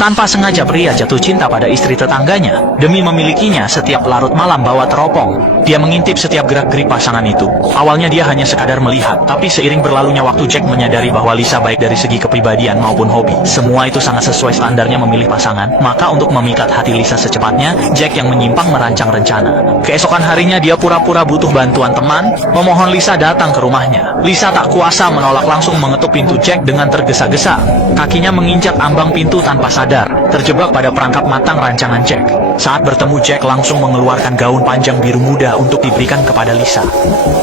Tanpa sengaja pria jatuh cinta pada istri tetangganya. Demi memilikinya, setiap larut malam bawa teropong. Dia mengintip setiap gerak-gerik pasangan itu. Awalnya dia hanya sekadar melihat, tapi seiring berlalunya waktu Jack menyadari bahwa Lisa baik dari segi kepribadian maupun hobi. Semua itu sangat sesuai standarnya memilih pasangan. Maka untuk memikat hati Lisa secepatnya, Jack yang menyimpang merancang rencana. Keesokan harinya dia pura-pura butuh bantuan teman, memohon Lisa datang ke rumahnya. Lisa tak kuasa menolak, langsung mengetuk pintu Jack dengan tergesa-gesa. Kakinya menginjak ambang pintu tanpa sadar, terjebak pada perangkap matang rancangan Jack. Saat bertemu, Jack langsung mengeluarkan gaun panjang biru muda untuk diberikan kepada Lisa.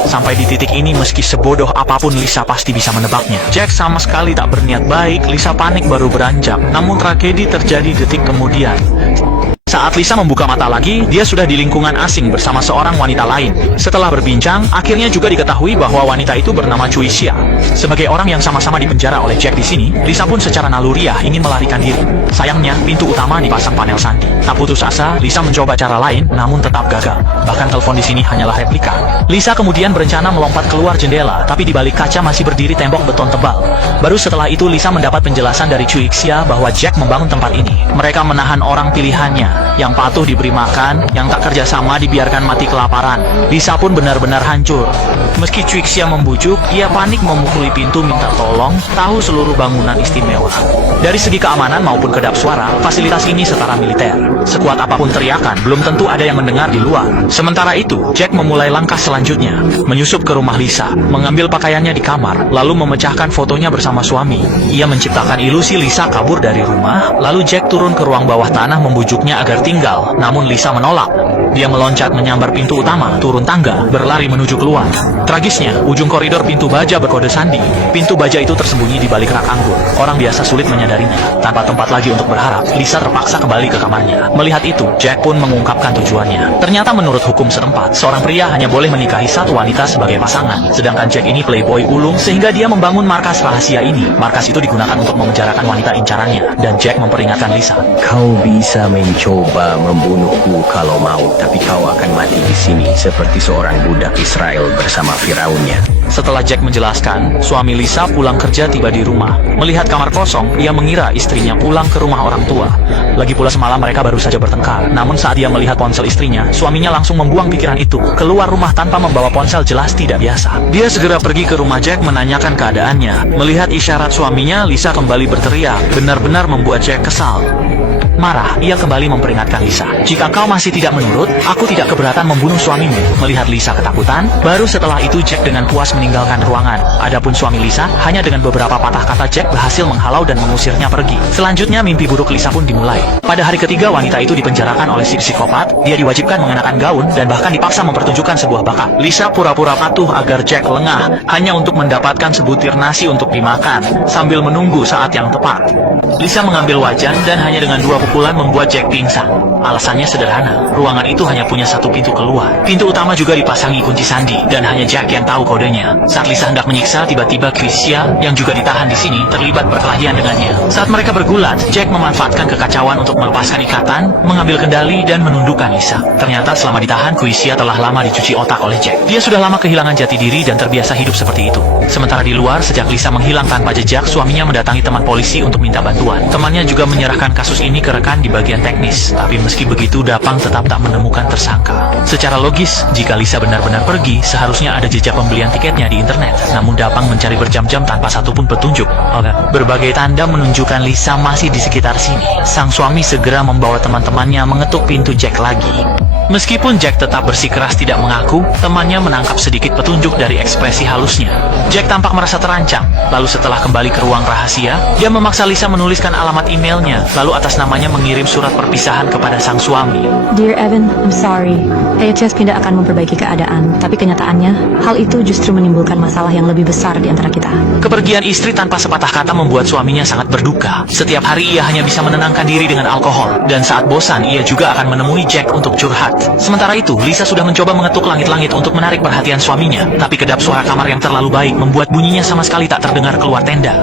Sampai di titik ini, meski sebodoh apapun Lisa pasti bisa menebaknya. Jack sama sekali tak berniat baik. Lisa panik baru beranjak, namun tragedi terjadi detik kemudian. Saat Lisa membuka mata lagi, dia sudah di lingkungan asing bersama seorang wanita lain. Setelah berbincang, akhirnya juga diketahui bahwa wanita itu bernama Cui Xia. Sebagai orang yang sama-sama dipenjara oleh Jack di sini, Lisa pun secara naluriah ingin melarikan diri. Sayangnya, pintu utama dipasang panel sandi. Tak putus asa, Lisa mencoba cara lain, namun tetap gagal. Bahkan telepon di sini hanyalah replika. Lisa kemudian berencana melompat keluar jendela, tapi di balik kaca masih berdiri tembok beton tebal. Baru setelah itu Lisa mendapat penjelasan dari Cui Xia bahwa Jack membangun tempat ini. Mereka menahan orang pilihannya. Yang patuh diberi makan, yang tak kerjasama dibiarkan mati kelaparan. Lisa pun benar-benar hancur. Meski Cui Xia membujuk, ia panik memukuli pintu minta tolong, tahu seluruh bangunan istimewa. Dari segi keamanan maupun kedap suara, fasilitas ini setara militer. Sekuat apapun teriakan, belum tentu ada yang mendengar di luar. Sementara itu, Jack memulai langkah selanjutnya, menyusup ke rumah Lisa, mengambil pakaiannya di kamar, lalu memecahkan fotonya bersama suami. Ia menciptakan ilusi Lisa kabur dari rumah, lalu Jack turun ke ruang bawah tanah membujuknya agar tinggal, namun Lisa menolak. Dia meloncat menyambar pintu utama, turun tangga, berlari menuju keluar. Tragisnya, ujung koridor pintu baja berkode sandi. Pintu baja itu tersembunyi di balik rak anggur. Orang biasa sulit menyadarinya. Tanpa tempat lagi untuk berharap, Lisa terpaksa kembali ke kamarnya. Melihat itu, Jack pun mengungkapkan tujuannya. Ternyata menurut hukum setempat, seorang pria hanya boleh menikahi satu wanita sebagai pasangan. Sedangkan Jack ini playboy ulung, sehingga dia membangun markas rahasia ini. Markas itu digunakan untuk memenjarakan wanita incarannya. Dan Jack memperingatkan Lisa. Kau bisa mencoba membunuhku kalau mau, tapi kau akan mati di sini seperti seorang budak Israel bersama Firaunnya. Setelah Jack menjelaskan, suami Lisa pulang kerja tiba di rumah. Melihat kamar kosong, ia mengira istrinya pulang ke rumah orang tua. Lagi pula semalam mereka baru saja bertengkar. Namun saat dia melihat ponsel istrinya, suaminya langsung membuang pikiran itu. Keluar rumah tanpa membawa ponsel jelas tidak biasa. Dia segera pergi ke rumah Jack menanyakan keadaannya. Melihat isyarat suaminya, Lisa kembali berteriak. Benar-benar membuat Jack kesal. Marah, ia kembali memperingatkan Lisa. Jika kau masih tidak menurut, aku tidak keberatan membunuh suamimu. Melihat Lisa ketakutan, baru setelah itu Jack dengan puas meninggalkan ruangan. Adapun suami Lisa, hanya dengan beberapa patah kata Jack berhasil menghalau dan mengusirnya pergi. Selanjutnya mimpi buruk Lisa pun dimulai. Pada hari ketiga wanita itu dipenjarakan oleh si psikopat, dia diwajibkan mengenakan gaun dan bahkan dipaksa mempertunjukkan sebuah bakat. Lisa pura-pura patuh agar Jack lengah, hanya untuk mendapatkan sebutir nasi untuk dimakan, sambil menunggu saat yang tepat. Lisa mengambil wajan dan hanya dengan 2 pukulan membuat Jack pingsan. Alasannya sederhana, ruangan itu hanya punya satu pintu keluar. Pintu utama juga dipasangi kunci sandi, dan hanya Jack yang tahu kodenya. Saat Lisa hendak menyiksa, tiba-tiba Cui Xia, yang juga ditahan di sini, terlibat perkelahian dengannya. Saat mereka bergulat, Jack memanfaatkan kekacauan untuk melepaskan ikatan, mengambil kendali, dan menundukkan Lisa. Ternyata selama ditahan, Cui Xia telah lama dicuci otak oleh Jack. Dia sudah lama kehilangan jati diri dan terbiasa hidup seperti itu. Sementara di luar, sejak Lisa menghilang tanpa jejak, suaminya mendatangi teman polisi untuk minta bantuan. Temannya juga menyerahkan kasus ini ke rekan di bagian teknis, tapi meski begitu Dapang tetap tak menemukan tersangka. Secara logis, jika Lisa benar-benar pergi, seharusnya ada jejak pembelian tiketnya di internet. Namun Dapang mencari berjam-jam tanpa satupun petunjuk. Berbagai tanda menunjukkan Lisa masih di sekitar sini. Sang suami segera membawa teman-temannya mengetuk pintu Jack lagi. Meskipun Jack tetap bersikeras tidak mengaku, temannya menangkap sedikit petunjuk dari ekspresi halusnya. Jack tampak merasa terancam. Lalu setelah kembali ke ruang rahasia, dia memaksa Lisa menuliskan alamat emailnya, lalu atas namanya mengirim surat perpisahan kepada sang suami. Dear Evan, I'm sorry. AHS pindah akan memperbaiki keadaan, tapi kenyataannya, hal itu justru menimbulkan masalah yang lebih besar di antara kita. Kepergian istri tanpa sepatah kata membuat suaminya sangat berduka. Setiap hari ia hanya bisa menenangkan diri dengan alkohol, dan saat bosan ia juga akan menemui Jack untuk curhat. Sementara itu, Lisa sudah mencoba mengetuk langit-langit untuk menarik perhatian suaminya, tapi kedap suara kamar yang terlalu baik membuat bunyinya sama sekali tak terdengar keluar tenda.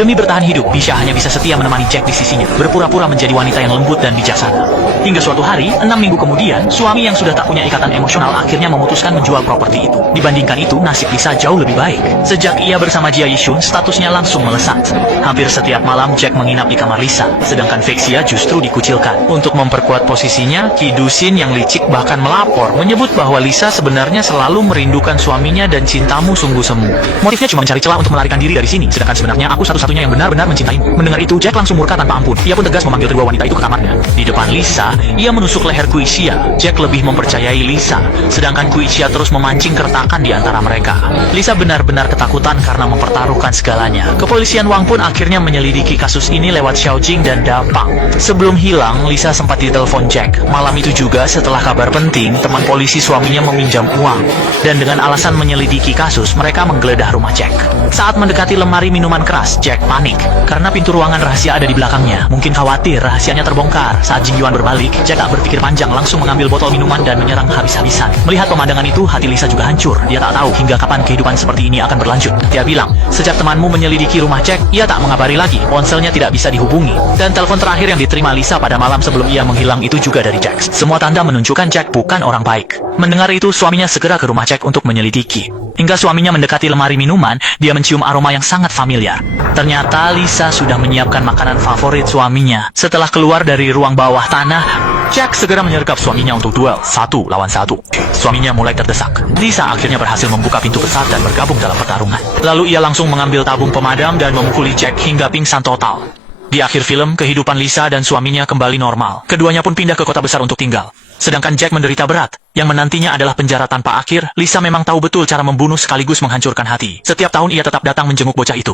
Demi bertahan hidup, Lisha hanya bisa setia menemani Jack di sisinya, berpura-pura menjadi wanita yang lembut dan bijaksana. Hingga suatu hari, 6 minggu kemudian, suami yang sudah tak punya ikatan emosional akhirnya memutuskan menjual properti itu. Dibandingkan itu, nasib Lisa jauh lebih baik. Sejak ia bersama Jia Yishun, statusnya langsung melesat. Hampir setiap malam Jack menginap di kamar Lisa, sedangkan Vexia justru dikucilkan. Untuk memperkuat posisinya, Ki Dusin yang licik bahkan melapor, menyebut bahwa Lisa sebenarnya selalu merindukan suaminya dan cintamu sungguh semu. Motifnya cuma mencari celah untuk melarikan diri dari sini, sedangkan sebenarnya aku satu-satunya yang benar-benar mencintaimu. Mendengar itu, Jack langsung murka tanpa ampun. Ia pun tegas memanggil kedua wanita itu ke kamarnya. Di depan Lisa, ia menusuk leher Kuixia. Jack lebih mempercayai Lisa, sedangkan Kuixia terus memancing keretakan di antara mereka. Lisa benar-benar ketakutan karena mempertaruhkan segalanya. Kepolisian Wang pun akhirnya menyelidiki kasus ini lewat Xiao Jing dan Da Pang. Sebelum hilang, Lisa sempat ditelepon Jack. Malam itu juga, setelah kabar penting, teman polisi suaminya meminjam uang. Dan dengan alasan menyelidiki kasus, mereka menggeledah rumah Jack. Saat mendekati lemari minuman keras, Jack panik karena pintu ruangan rahasia ada di belakangnya. Mungkin khawatir rahasianya terbongkar. Saat Jing Yuan berbalik, Jack tak berpikir panjang, langsung mengambil botol minuman dan menyerang habis-habisan. Melihat pemandangan itu, hati Lisa juga hancur. Dia tak tahu hingga kapan kehidupan seperti ini akan berlanjut. Dia bilang, sejak temanmu menyelidiki rumah Jack, ia tak mengabari lagi. Ponselnya tidak bisa dihubungi. Dan telepon terakhir yang diterima Lisa pada malam sebelum ia menghilang itu juga dari Jack. Semua tanda menunjukkan Jack bukan orang baik. Mendengar itu, suaminya segera ke rumah Jack untuk menyelidiki. Hingga suaminya mendekati lemari minuman, dia mencium aroma yang sangat familiar. Ternyata Lisa sudah menyiapkan makanan favorit suaminya. Setelah keluar dari ruang bawah tanah, Jack segera menyergap suaminya untuk duel 1 lawan 1. Suaminya mulai terdesak. Lisa akhirnya berhasil membuka pintu besar dan bergabung dalam pertarungan. Lalu ia langsung mengambil tabung pemadam dan memukuli Jack hingga pingsan total. Di akhir film, kehidupan Lisa dan suaminya kembali normal. Keduanya pun pindah ke kota besar untuk tinggal. Sedangkan Jack menderita berat. Yang menantinya adalah penjara tanpa akhir. Lisa memang tahu betul cara membunuh sekaligus menghancurkan hati. Setiap tahun ia tetap datang menjenguk bocah itu.